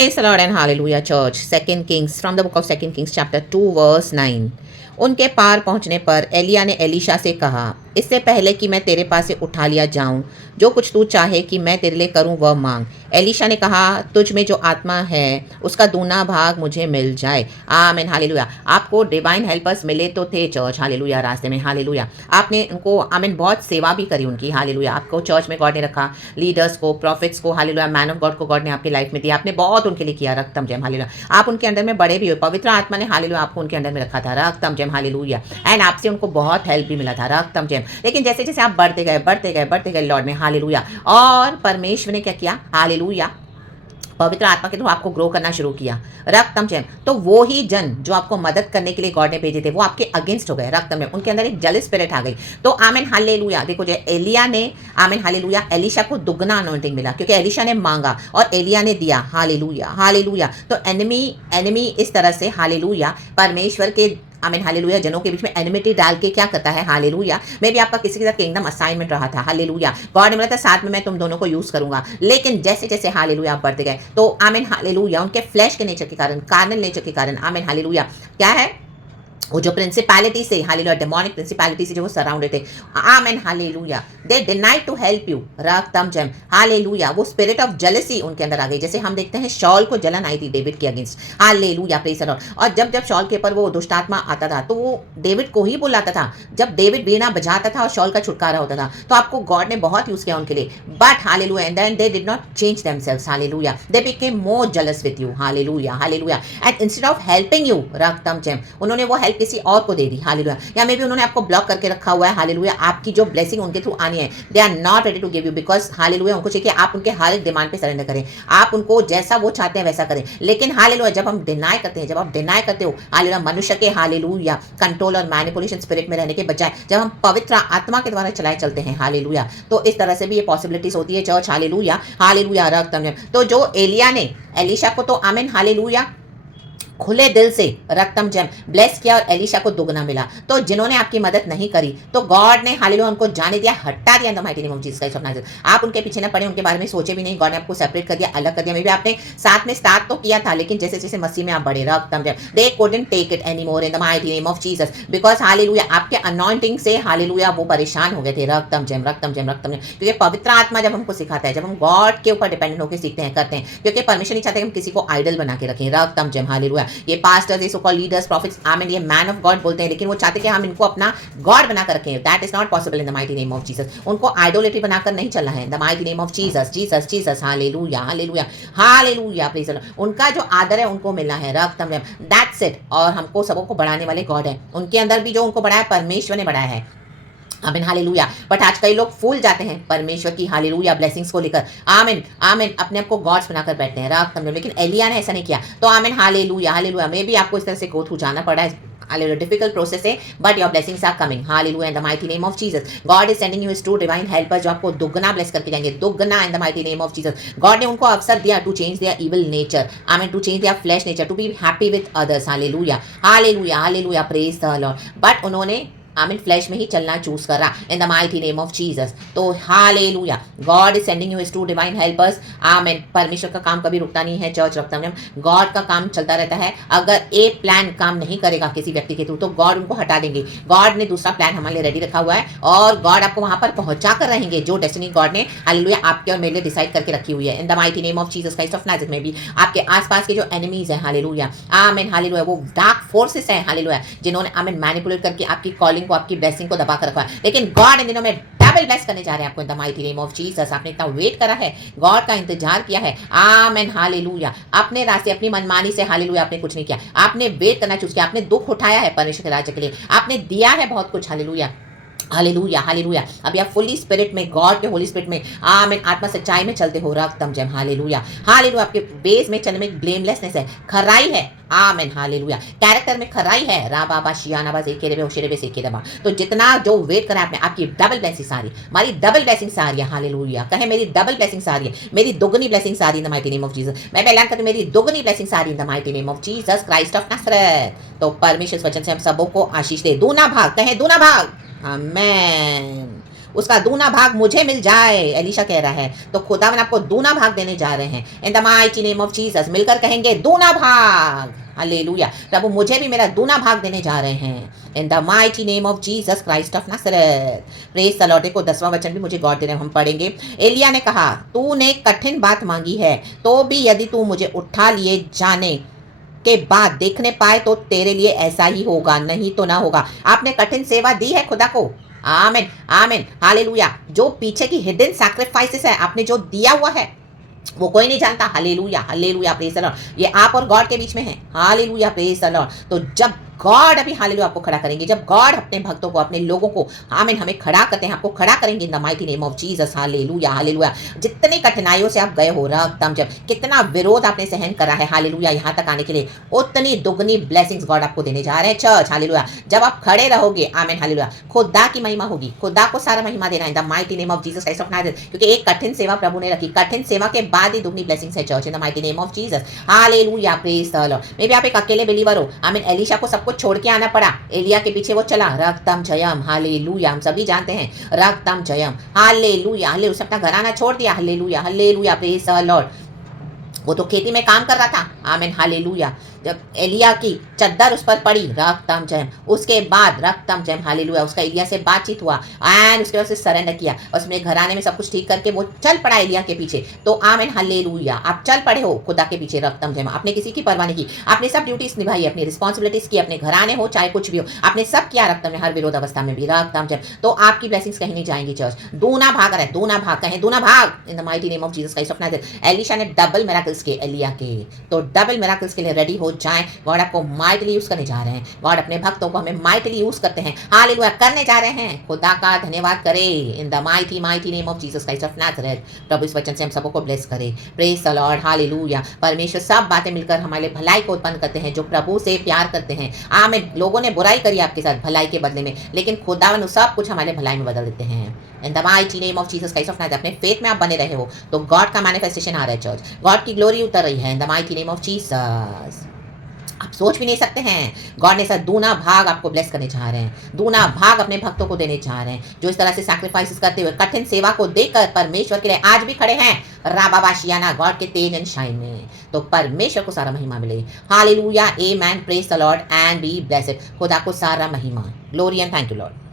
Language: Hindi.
Praise the Lord and hallelujah church. Second Kings, from the book of Second Kings chapter 2 verse 9. उनके पार पहुंचने पर एलिया ने एलीशा से कहा, इससे पहले कि मैं तेरे पास से उठा लिया जाऊं, जो कुछ तू चाहे कि मैं तेरे लिए करूं वह मांग। एलीशा ने कहा, तुझ में जो आत्मा है उसका दूना भाग मुझे मिल जाए। आमीन हालेलुया। आपको डिवाइन हेल्पर्स मिले तो थे चर्च, हालेलुया, रास्ते में, हालेलुया। आपने उनको आमीन बहुत सेवा भी करी उनकी, हालेलुया। आपको चर्च में गॉड ने रखा, लीडर्स को, प्रॉफिट्स को, हालेलुया, मैन ऑफ गॉड को गॉड ने आपकी लाइफ में दिया। आपने बहुत उनके लिए किया, रक्तम जयम, हालेलुया। आप उनके अंडर में बड़े भी हुए, पवित्र आत्मा ने हालेलुया आपको उनके अंडर में रखा था, रक्तम जयम, हालेलुया। एंड आपसे उनको बहुत हेल्प भी मिला था, रक्तम जयम। लेकिन जैसे जैसे आप बढ़ते गए लॉर्ड में, हालेलुया, और परमेश्वर ने क्या किया, हालेलुया, पवित्र आत्मा के थ्रू आपको ग्रो करना शुरू किया, रक्तम जयम। तो वो ही जन जो आपको मदद करने के लिए गॉड ने भेजे थे वो आपके अगेंस्ट हो गए, रक्तम जयम। उनके अंदर एक जल स्पिरिट आ गई। तो आमीन हालेलुया। देखो जो एलिया ने, आमीन हालेलुया, एलीशा को दुगना अनॉइंटिंग मिला क्योंकि एलीशा ने मांगा और एलिया ने दिया, हालेलुया, हालेलुया। तो एनिमी इस तरह से, हालेलुया, परमेश्वर के, आमीन हालेलुया, जनों के बीच में एनिमिटी डाल के क्या करता है, हालेलुया। मे भी आपका किसी के साथ किंगडम असाइनमेंट रहा था, हालेलुया, गॉड ने बोला था साथ में मैं तुम दोनों को यूज करूंगा। लेकिन जैसे जैसे हालेलुया आप बढ़ते गए तो आमीन हालेलुया, उनके फ्लैश के नेचर के कारण, कार्नल नेचर के कारण, आमीन हालेलुया, क्या है, वो जो प्रिंसिपैलिटी से, हालेलुया, डेमोनिक प्रिंसिपैलिटी से जो वो सराउंडेड थे, amen hallelujah, they denied to help you, रक्तम जयम, हालेलुया। वो स्पिरिट ऑफ जेलसी उनके अंदर आ गई। जैसे हम देखते हैं शॉल को जलन आई थी डेविड के against, hallelujah, praise the Lord. और जब जब शॉल के ऊपर वो दुष्टात्मा आता था तो वो डेविड को ही बुलाता था। जब डेविड वीणा बजाता था और शॉल का छुटकारा होता था तो आपको गॉड ने बहुत यूज किया उनके लिए। But hallelujah, and then they did not change themselves, hallelujah, they became more jealous with you, hallelujah, hallelujah. And instead of helping you, रक्तम जयम, उन्होंने वो हेल्प किसी और को दे दी, हालेलुया। या मे भी उन्होंने आपको ब्लॉक करके रखा हुआ है, हालेलुया। आपकी जो ब्लेसिंग उनके थ्रू आनी है, they are not ready to give you, because hallelujah, उनको चाहिए कि आप उनके हर एक डिमांड पे सरेंडर करें, आप उनको जैसा वो चाहते हैं वैसा करें। लेकिन हालेलुया, जब हम डिनाई करते हैं, जब आप डिनाई करते हो, हालेलुया, मनुष्य के, हालेलुया, कंट्रोल और मैनिपुलेशन स्पिरिट में रहने के बजाय जब हम पवित्र आत्मा के द्वारा चलाए चलते हैं, हालेलुया, तो इस तरह से भी ये पॉसिबिलिटीज होती है चर्च, हालेलुया, हालेलुया, रक्तम। तो जो एलिया ने एलीशा को तो आमीन हालेलुया खुले दिल से, रक्तम जयम, ब्लेस किया और एलीशा को दुगना मिला। तो जिन्होंने आपकी मदद नहीं करी तो गॉड ने हालेलुया उनको जाने दिया, हटा दिया, इन the mighty name of Jesus Christ of Nazareth. आप उनके पीछे न पड़े, उनके बारे में सोचे भी नहीं, गॉड ने आपको सेपरेट कर दिया, अलग कर दिया। मे भी आपने साथ में स्टार्ट तो किया था लेकिन जैसे जैसे मसीह में आप बढ़े, रक्तम जयम, they couldn't take it any more in the mighty name of Jesus, because hallelujah आपके अनॉइंटिंग से, हालेलुया, वो परेशान हो गए थे, रक्तम जयम, रक्तम जयम, रक्तम जयम। क्योंकि पवित्र आत्मा जब हमको सिखाता है, जब हम गॉड के ऊपर डिपेंडेंट होकर सीखते हैं, करते हैं, क्योंकि परमिशन नहीं चाहते हम किसी को आइडल बना के रखें, रक्तम जयम, हालेलुया। ये pastors, so called leaders, profits, आमीन, ये मैन ऑफ गॉड बोलते हैं, लेकिन वो चाहते हैं कि हम इनको अपना गॉड बनाकर रखें। That is not possible in the mighty name of Jesus. उनको आइडोलेट्री बनाकर नहीं चलना है, the mighty name of Jesus, Jesus, Jesus, hallelujah, hallelujah, hallelujah, praise the Lord. उनका जो आदर है उनको मिलना है, रक्तम जयम, दैट्स इट। और हमको सबों को बढ़ाने वाले गॉड है, उनके अंदर भी जो उनको बढ़ाया परमेश्वर ने बढ़ाया है, आमीन हालेलुया। बट आज कई लोग फूल जाते हैं परमेश्वर की, हालेलुया, ब्लेसिंग्स को लेकर, आमीन, आमीन, अपने आप को गॉड्स बनाकर बैठते हैं, राग तमने। लेकिन एलिया ने ऐसा नहीं किया। तो आमीन हालेलुया, हालेलुया। मे भी आपको इस तरह से गो थ्रू जाना पड़ा है, हालेलुया, डिफिकल्ट प्रोसेस है, but your blessings are coming, hallelujah, in the mighty name of Jesus. God is sending you his true divine helper, जो आपको दुगना ब्लेस करके जाएंगे, दुगना, in the mighty name of Jesus. God ने उनको अवसर दिया to change their evil nature, amen, to change their flesh nature, to be happy with others, hallelujah, hallelujah, hallelujah, praise the Lord. But उन्होंने आमीन फ्लैश में ही चलना चूज करा, in the mighty name of Jesus. तो hallelujah, God is sending you his two divine helpers, amen. परमेश्वर का काम कभी रुकता नहीं है चर्च, रखता नहीं, गॉड का काम चलता रहता है। अगर एक प्लान काम नहीं करेगा किसी व्यक्ति के थ्रू तो गॉड उनको हटा देंगे। गॉड ने दूसरा प्लान हमारे लिए रेडी रखा हुआ है और गॉड आपको वहां पर पहुंचा कर रहेंगे, जो डेस्टिनी गॉड ने, हालेलुया, आपके और मेरे लिए डिसाइड करके रखी हुई है, इन the mighty name of Jesus Christ of Nazareth. में भी आपके आसपास के जो एनिमीज हैं, हालेलुया, आमीन, हालेलुया, वो डार्क फोर्सेस हैं, हालेलुया, जिन्होंने आमीन मैनिपुलेट करके आपकी कॉलिंग को, आपकी ब्लेसिंग को दबा कर रखा है। लेकिन गॉड इन दिनों में डबल ब्लेस करने जा रहे हैं आपको, इन the mighty name of Jesus. आपने इतना वेट करा है, गॉड का इंतजार किया है, आमीन, हालेलुया। अपने रास्ते, अपनी मनमानी से, हालेलुया, आपने कुछ नहीं किया, आपने वेट करना चूज किया, आपने दुख उठाया है परमेश्वर के राज्य के लिए, आपने दिया है बहुत कुछ, हालेलुया, हालेलुया, हालेलुया। अभी आप फुली स्पिरिट में, गॉड के होली स्पिरिट में, आमीन, आत्मा सच्चाई में चलते हो, रक्तम जयम, हालेलुया, हालेलुया। आपके बेस में चलने में ब्लेमलेसनेस है, खराई है, आमीन, हालेलुया। कैरेक्टर में खराई है, राबाबा शियानाबा ज़ेकेरेबे ओशेरेबे सेकेरेबा। तो जितना जो वेट करा आपने, आपकी डबल ब्लेसिंग्स आ रही, हमारी डबल ब्लेसिंग्स आ रही है, हालेलुया। कहे मेरी डबल ब्लेसिंग्स आ रही है, मेरी दुगनी ब्लेसिंग्स आ रही है, इन the mighty name of Jesus. मैं ऐलान करती हूं, मेरी दुगनी ब्लेसिंग्स आ रही है, इन the mighty name of Jesus Christ of Nazareth. तो परमेश्वर वचन से हम सबों को आशीष दे, दूना भाग, कहे दूना भाग, आमेन। उसका दूना भाग मुझे मिल जाए। एलिशा कह रहा है, तो खुदावन आपको दूना भाग देने जा रहे हैं। इन the mighty name of Jesus मिलकर कहेंगे दूना भाग। हालेलुया। प्रभु मुझे भी मेरा दूना भाग देने जा रहे हैं। इन the mighty name of Jesus Christ of Nazareth. Praise the Lord. को 10वां वचन भी मुझे गॉड दे रहे हैं, हम पढ़ेंगे। एलिया ने कहा, तूने कठिन बात मांगी है, तो भी यदि तू मुझे उठा लिए जाने के बाद देखने पाए तो तेरे लिए ऐसा ही होगा, नहीं तो ना होगा। आपने कठिन सेवा दी है खुदा को। आमीन आमीन हालेलुया। जो पीछे की हिडन सैक्रिफाइसेस है, आपने जो दिया हुआ है, वो कोई नहीं जानता। Hallelujah hallelujah praise the Lord. ये आप और गॉड के बीच में है। Hallelujah praise the Lord. तो जब गॉड अभी हालेलुया आपको खड़ा करेंगे, जब गॉड अपने भक्तों को, अपने लोगों को आमीन हमें खड़ा करते हैं, आपको खड़ा करेंगे इन the mighty name of Jesus. Hallelujah hallelujah. जितनी कठिनाइयों से आप गए हो, रक्तम जब कितना विरोध आपने सहन करा है हालेलुया यहाँ तक आने के लिए, उतनी दुगनी ब्लेसिंग्स गॉड आपको देने जा रहे हैं चर्च। हालेलुया। जब आप खड़े रहोगे आमीन हालेलुया, खुदा की महिमा होगी, खुदा को सारा महिमा देना इन the mighty name of Jesus Christ of Nazareth. क्योंकि एक कठिन सेवा प्रभु ने रखी, कठिन सेवा के बाद ही दुगनी ब्लेसिंग्स है church in the mighty name of Jesus. Hallelujah praise the Lord. May be आप एक अकेले बिलीवर हो। आमीन एलिशा को सब कुछ छोड़ के आना पड़ा, एलिया के पीछे वो चला। रक्तम जयम हालेलुया। हम सभी जानते हैं रक्तम जयम हालेलुया हालेलुया। उसने अपना घराना छोड़ दिया। Hallelujah hallelujah praise the Lord. वो तो खेती में काम कर रहा था। आमीन हालेलुया। जब एलिया की चद्दर उस पर पड़ी, रक्तम जयम, उसके बाद रक्तम जयम हालेलुया, उसका एलिया से बातचीत हुआ एंड उसके बाद से सरेंडर किया, उसने घराने में सब कुछ ठीक करके वो चल पड़ा एलिया के पीछे। तो आमीन हालेलुया। आप चल पड़े हो खुदा के पीछे, रक्तम जयम। आपने किसी की परवाह नहीं की, आपने सब ड्यूटीज निभाई, अपनी रिस्पॉन्सिबिलिटीज की, अपने घराने हो चाहे कुछ भी हो, आपने सब किया रक्तम में, हर विरोध अवस्था में भी रक्तम जयम। तो आपकी ब्लेसिंग्स कहीं नहीं जाएंगी चर्च। दूना भाग रहा है, दूना भाग कहें, दूना भाग इन the mighty name of Jesus Christ of Nazareth. Elisha ने डबल मिरेकल्स के एलिया के, तो डबल मिरेकल्स के लिए रेडी हो जाएं। गॉड आपको माइटली यूज करने जा रहे हैं। गॉड अपने भक्तों को हमें माइटली यूज करते हैं। हालेलुया करने जा रहे हैं। खुदा का धन्यवाद करें in the mighty mighty name of Jesus Christ of Nazareth. प्रभु इस वचन से हम सबको ब्लेस करे। Praise the Lord hallelujah. परमेश्वर सब बातें मिलकर हमारे भलाई को उत्पन्न करते हैं, जो प्रभु से प्यार करते हैं। आमीन। लोगों ने बुराई करी आपके साथ भलाई के बदले में, लेकिन खुदावन सब कुछ हमारे भलाई में बदल देते हैं इन the mighty name of Jesus Christ of Nazareth. अपने फेथ में आप बने रहे हो तो गॉड का मैनिफेस्टेशन आ रहा है चर्च। गॉड की ग्लोरी उतर रही है इन the mighty name of Jesus. आप सोच भी नहीं सकते हैं, गॉड ने सर दूना भाग आपको ब्लेस करने जा रहे हैं, दूना भाग अपने भक्तों को देने जा रहे हैं, जो इस तरह से सैक्रिफाइसेस करते हुए कठिन सेवा को देकर परमेश्वर के लिए आज भी खड़े हैं राबाबाशियाना गॉड के तेज एंड शाइन में। तो परमेश्वर को सारा महिमा मिले। Hallelujah amen. Praise the Lord and be blessed. खुदा को सारा महिमा, glory and thank you Lord.